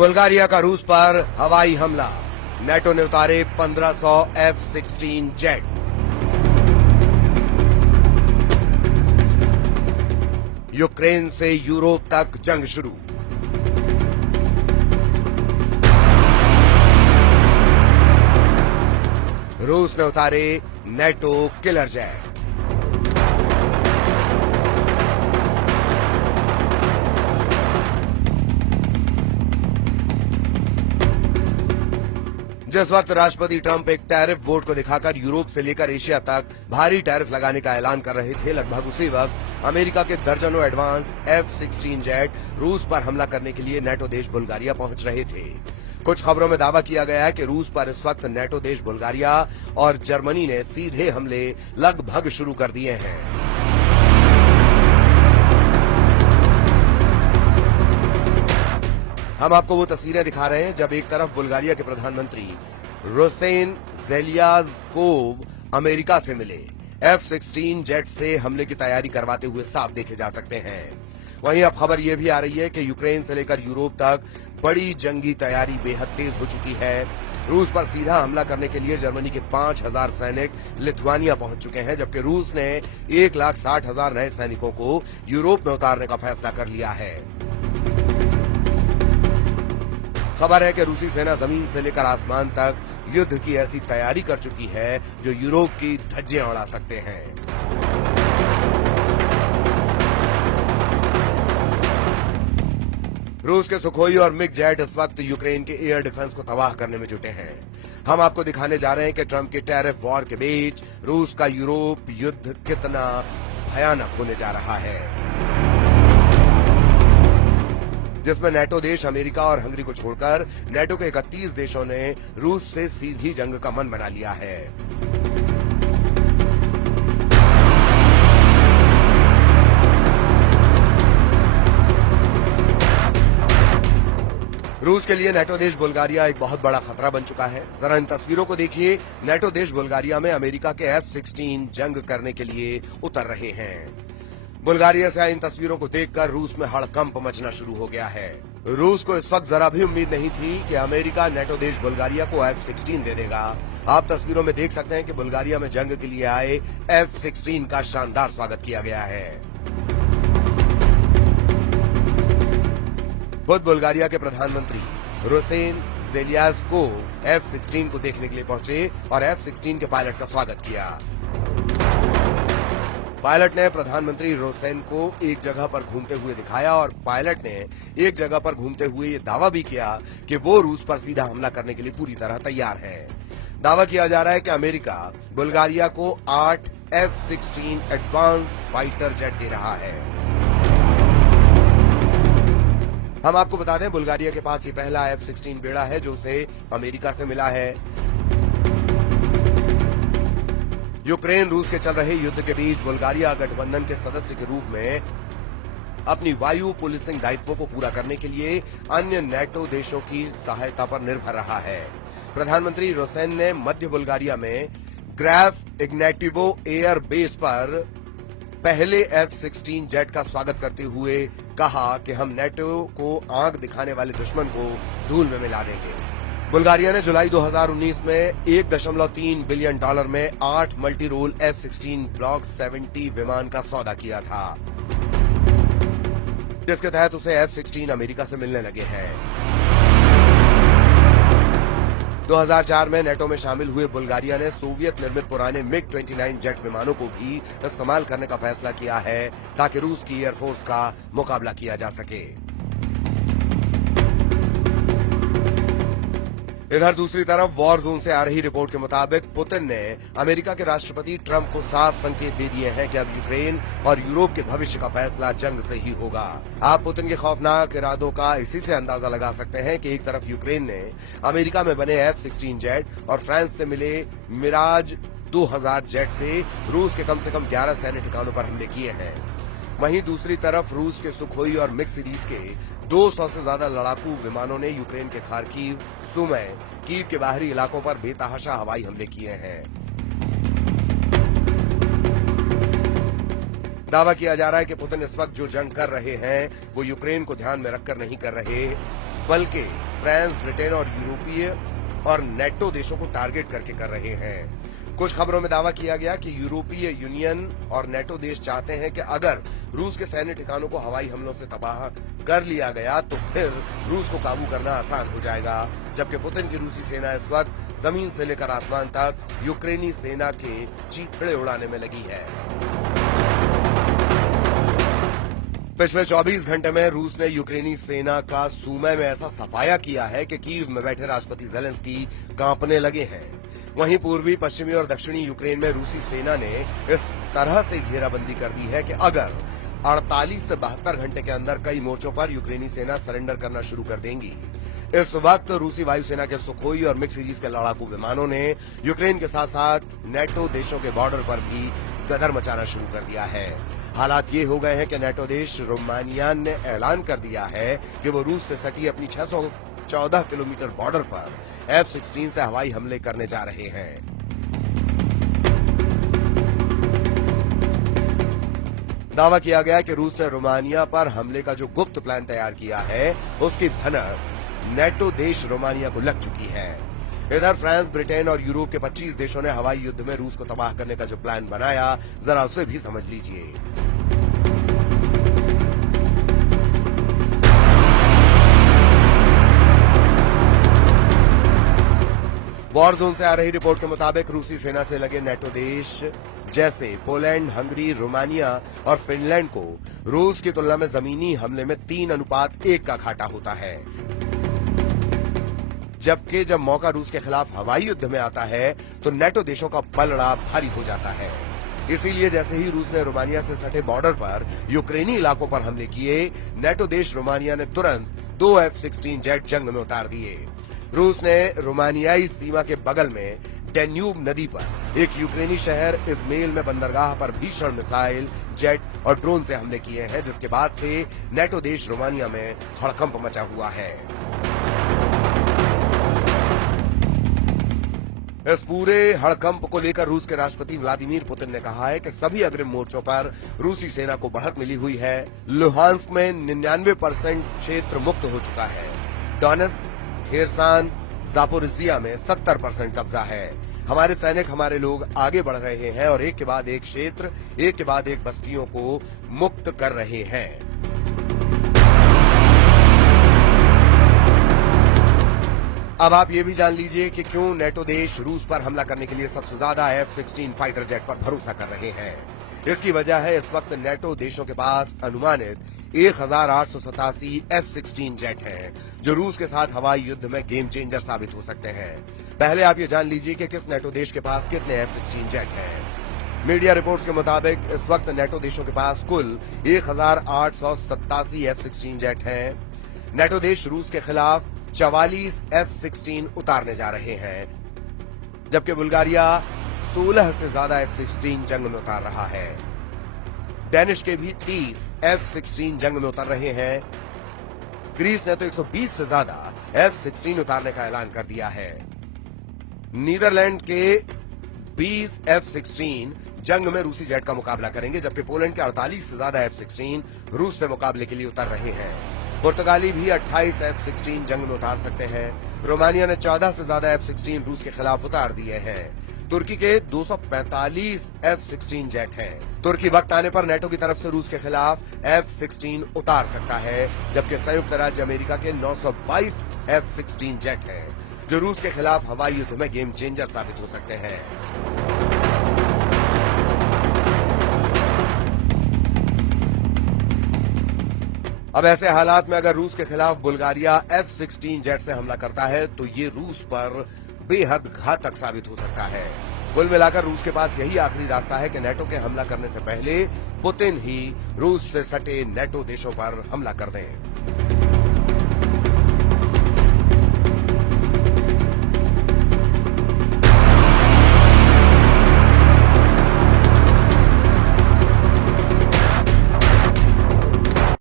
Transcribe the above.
Bulgaria का रूस पर हवाई हमला, नेटो ने उतारे 1500 F-16 जेट। यूक्रेन से यूरोप तक जंग शुरू। रूस ने उतारे नेटो किलर जेट। जिस वक्त राष्ट्रपति ट्रंप एक टैरिफ बोर्ड को दिखाकर यूरोप से लेकर एशिया तक भारी टैरिफ लगाने का ऐलान कर रहे थे, लगभग उसी वक्त अमेरिका के दर्जनों एडवांस F-16 जेट रूस पर हमला करने के लिए नेटो देश बुल्गारिया पहुंच रहे थे। कुछ खबरों में दावा किया गया है कि रूस पर इस वक्त नेटो देश बुल्गारिया और जर्मनी ने सीधे हमले लगभग शुरू कर दिए हैं। हम आपको वो तस्वीरें दिखा रहे हैं जब एक तरफ बुल्गारिया के प्रधानमंत्री रोसेन ज़ेलेज़्कोव अमेरिका से मिले। F-16 जेट से हमले की तैयारी करवाते हुए साफ देखे जा सकते हैं। वहीं अब खबर यह भी आ रही है कि यूक्रेन से लेकर यूरोप तक बड़ी जंगी तैयारी बेहद तेज हो चुकी है। रूस पर सीधा हमला करने के लिए जर्मनी के 5000 सैनिक लिथुआनिया पहुंच चुके हैं, जबकि रूस ने 1,60,000 नए सैनिकों को यूरोप में उतारने का फैसला कर लिया है। खबर है कि रूसी सेना जमीन से लेकर आसमान तक युद्ध की ऐसी तैयारी कर चुकी है जो यूरोप की धज्जियां उड़ा सकते हैं। रूस के सुखोई और मिग जेट इस वक्त यूक्रेन के एयर डिफेंस को तबाह करने में जुटे हैं। हम आपको दिखाने जा रहे हैं कि ट्रंप के टैरिफ वॉर के बीच रूस का यूरोप युद्ध कितना भयानक होने जा रहा है, जिसमें नेटो देश अमेरिका और हंगरी को छोड़कर नेटो के 31 देशों ने रूस से सीधी जंग का मन बना लिया है। रूस के लिए नेटो देश बुल्गारिया एक बहुत बड़ा खतरा बन चुका है। जरा इन तस्वीरों को देखिए। नेटो देश बुल्गारिया में अमेरिका के F-16 जंग करने के लिए उतर रहे हैं। बुल्गारिया से आई इन तस्वीरों को देखकर रूस में हड़कंप मचना शुरू हो गया है। रूस को इस वक्त जरा भी उम्मीद नहीं थी कि अमेरिका नेटो देश बुल्गारिया को F-16 दे देगा। आप तस्वीरों में देख सकते हैं कि बुल्गारिया में जंग के लिए आए F-16 का शानदार स्वागत किया गया है। खुद बुल्गारिया के प्रधानमंत्री रोसेन ज़ेलेज़्कोव F-16 को देखने के लिए पहुंचे और F-16 के पायलट का स्वागत किया। पायलट ने प्रधानमंत्री रोसेन को एक जगह पर घूमते हुए दिखाया और पायलट ने एक जगह पर घूमते हुए ये दावा भी किया कि वो रूस पर सीधा हमला करने के लिए पूरी तरह तैयार है। दावा किया जा रहा है कि अमेरिका बुल्गारिया को 8 F-16 एडवांस फाइटर जेट दे रहा है। हम आपको बता दें, बुल्गारिया के पास ये पहला F-16 बेड़ा है जो उसे अमेरिका से मिला है। यूक्रेन रूस के चल रहे युद्ध के बीच बुल्गारिया गठबंधन के सदस्य के रूप में अपनी वायु पुलिसिंग दायित्वों को पूरा करने के लिए अन्य नेटो देशों की सहायता पर निर्भर रहा है। प्रधानमंत्री रोसेन ने मध्य बुल्गारिया में ग्रैफ इग्नेटिवो एयर बेस पर पहले F-16 जेट का स्वागत करते हुए कहा कि हम नेटो को आंख दिखाने वाले दुश्मन को धूल में मिला देंगे। बुल्गारिया ने जुलाई 2019 में $1.3 बिलियन में 8 मल्टी रोल F-16 ब्लॉक 70 विमान का सौदा किया था, जिसके तहत उसे F-16 अमेरिका से मिलने लगे हैं। 2004 में नेटो में शामिल हुए बुल्गारिया ने सोवियत निर्मित पुराने MiG-29 जेट विमानों को भी इस्तेमाल करने का फैसला किया है ताकि रूस की एयरफोर्स का मुकाबला किया जा सके। इधर दूसरी तरफ वॉर जोन से आ रही रिपोर्ट के मुताबिक पुतिन ने अमेरिका के राष्ट्रपति ट्रंप को साफ संकेत दे दिए हैं कि अब यूक्रेन और यूरोप के भविष्य का फैसला जंग से ही होगा। आप पुतिन के खौफनाक इरादों का इसी से अंदाजा लगा सकते हैं कि एक तरफ यूक्रेन ने अमेरिका में बने F-16 जेट और फ्रांस से मिले मिराज 2000 जेट से रूस के कम से कम 11 सैन्य ठिकानों पर हमले किए हैं। वहीं दूसरी तरफ रूस के सुखोई और मिग सीरीज के 200 से ज्यादा लड़ाकू विमानों ने यूक्रेन के खार्किव, सुमी, कीव के बाहरी इलाकों पर बेतहाशा हवाई हमले किए हैं। दावा किया जा रहा है कि पुतिन इस वक्त जो जंग कर रहे हैं वो यूक्रेन को ध्यान में रखकर नहीं कर रहे, बल्कि फ्रांस, ब्रिटेन और यूरोपीय और नेटो देशों को टारगेट करके कर रहे हैं। कुछ खबरों में दावा किया गया कि यूरोपीय यूनियन और नेटो देश चाहते हैं कि अगर रूस के सैन्य ठिकानों को हवाई हमलों से तबाह कर लिया गया तो फिर रूस को काबू करना आसान हो जाएगा, जबकि पुतिन की रूसी सेना इस वक्त जमीन से लेकर आसमान तक यूक्रेनी सेना के चीथड़े उड़ाने में लगी है। पिछले 24 घंटे में रूस ने यूक्रेनी सेना का सूमे में ऐसा सफाया किया है कि कीव में बैठे राष्ट्रपति ज़ेलेंस्की कांपने लगे हैं। वहीं पूर्वी, पश्चिमी और दक्षिणी यूक्रेन में रूसी सेना ने इस तरह से घेराबंदी कर दी है कि अगर 48 से 72 घंटे के अंदर कई मोर्चों पर यूक्रेनी सेना सरेंडर करना शुरू कर देंगी। इस वक्त रूसी वायुसेना के सुखोई और मिक्स सीरीज के लड़ाकू विमानों ने यूक्रेन के साथ साथ नेटो देशों के बॉर्डर पर भी गदर मचाना शुरू कर दिया है। हालात ये हो गए हैं कि नेटो देश रोमानिया ने ऐलान कर दिया है कि वो रूस से सटी अपनी 614 किलोमीटर बॉर्डर पर F-16 से हवाई हमले करने जा रहे हैं। दावा किया गया कि रूस ने रोमानिया पर हमले का जो गुप्त प्लान तैयार किया है, उसकी भनक नेटो देश रोमानिया को लग चुकी है। इधर फ्रांस, ब्रिटेन और यूरोप के 25 देशों ने हवाई युद्ध में रूस को तबाह करने का जो प्लान बनाया, जरा उसे भी समझ लीजिए। वॉर जोन से आ रही रिपोर्ट के मुताबिक रूसी सेना से लगे नेटो देश जैसे पोलैंड, हंगरी, रोमानिया और फिनलैंड को रूस की तुलना में जमीनी हमले में 3:1 का घाटा होता है, जबकि जब मौका रूस के खिलाफ हवाई युद्ध में आता है तो नेटो देशों का पलड़ा भारी हो जाता है। इसीलिए जैसे ही रूस ने रोमानिया से सटे बॉर्डर पर यूक्रेनी इलाकों पर हमले किए, नेटो देश रोमानिया ने तुरंत 2 F-16 जेट जंग में उतार दिए। रूस ने रोमानियाई सीमा के बगल में डेन्यूब नदी पर एक यूक्रेनी शहर इज़मेल में बंदरगाह पर भीषण मिसाइल, जेट और ड्रोन से हमले किए हैं, जिसके बाद से नेटो देश रोमानिया में हड़कंप मचा हुआ है। इस पूरे हड़कंप को लेकर रूस के राष्ट्रपति व्लादिमीर पुतिन ने कहा है कि सभी अग्रिम मोर्चों पर रूसी सेना को बढ़त मिली हुई है। लुहांस्क में 99% क्षेत्र मुक्त हो चुका है। डोनेत्स्क, खेरसान, जापोरिजिया में 70% कब्जा है। हमारे सैनिक, हमारे लोग आगे बढ़ रहे हैं और एक के बाद एक क्षेत्र, एक के बाद एक बस्तियों को मुक्त कर रहे हैं। अब आप ये भी जान लीजिए कि क्यों नेटो देश रूस पर हमला करने के लिए सबसे ज्यादा F-16 फाइटर जेट पर भरोसा कर रहे हैं। इसकी वजह है इस वक्त नेटो देशों के पास अनुमानित 1887 F-16 जेट हैं, जो रूस के साथ हवाई युद्ध में गेम चेंजर साबित हो सकते हैं। पहले आप ये जान लीजिए कि किस नेटो देश के पास कितने F-16 जेट हैं। मीडिया रिपोर्ट्स के मुताबिक इस वक्त नेटो देशों के पास कुल 1887 F-16 जेट हैं। नेटो देश रूस के खिलाफ 44 F-16 उतारने जा रहे हैं, जबकि बुल्गारिया 16 से ज्यादा F-16 जंग में उतार रहा है। डेनिश के भी 30 F-16 जंग में उतर रहे हैं। ग्रीस ने तो 120 से ज्यादा F-16 उतारने का ऐलान कर दिया है। नीदरलैंड के 20 F-16 जंग में रूसी जेट का मुकाबला करेंगे, जबकि पोलैंड के 48 से ज्यादा F-16 रूस से मुकाबले के लिए उतर रहे हैं। पुर्तगाली भी 28 F-16 जंग में उतार सकते हैं। रोमानिया ने 14 से ज्यादा F-16 रूस के खिलाफ उतार दिए हैं। तुर्की के 245 F-16 जेट हैं। तुर्की वक्त आने पर नेटो की तरफ से रूस के खिलाफ F-16 उतार सकता है, जबकि संयुक्त राज्य अमेरिका के 922 F-16 जेट हैं, जो रूस के खिलाफ हवाई युद्ध में गेम चेंजर साबित हो सकते हैं। अब ऐसे हालात में अगर रूस के खिलाफ बुल्गारिया F-16 जेट से हमला करता है तो ये रूस पर बेहद घातक साबित हो सकता है। कुल मिलाकर रूस के पास यही आखिरी रास्ता है कि नेटो के हमला करने से पहले पुतिन ही रूस से सटे नेटो देशों पर हमला कर दें।